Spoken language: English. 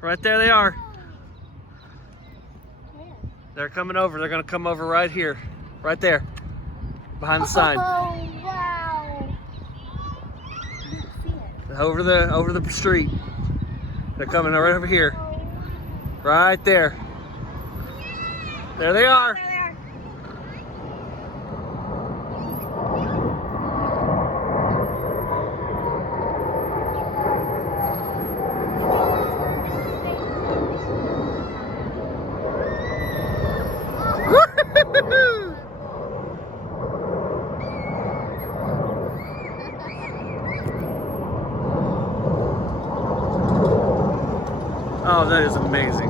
Right there they are. Where? They're coming over. They're gonna come over right here. Right there. Behind the sign. Oh, wow. I didn't see it. Over the street. They're coming right over here. Right there. There they are. There they are. Oh, that is amazing.